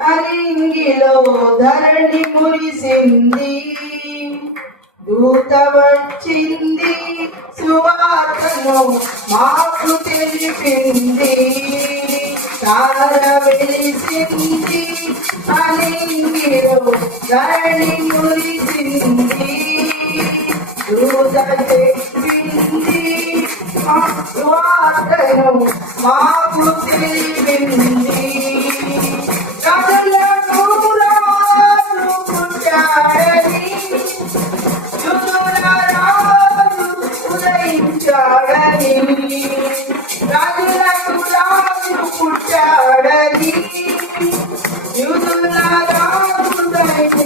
అరింగిలో ధరణి మురిసింది. దూత వచ్చింది. సువార్తను మాకు తెలిపింది. తార వెలిసింది. అలింగిలో ధరణి మురిసింది. దూత చెప్పింది సువార్తను మాకు తెలిపింది.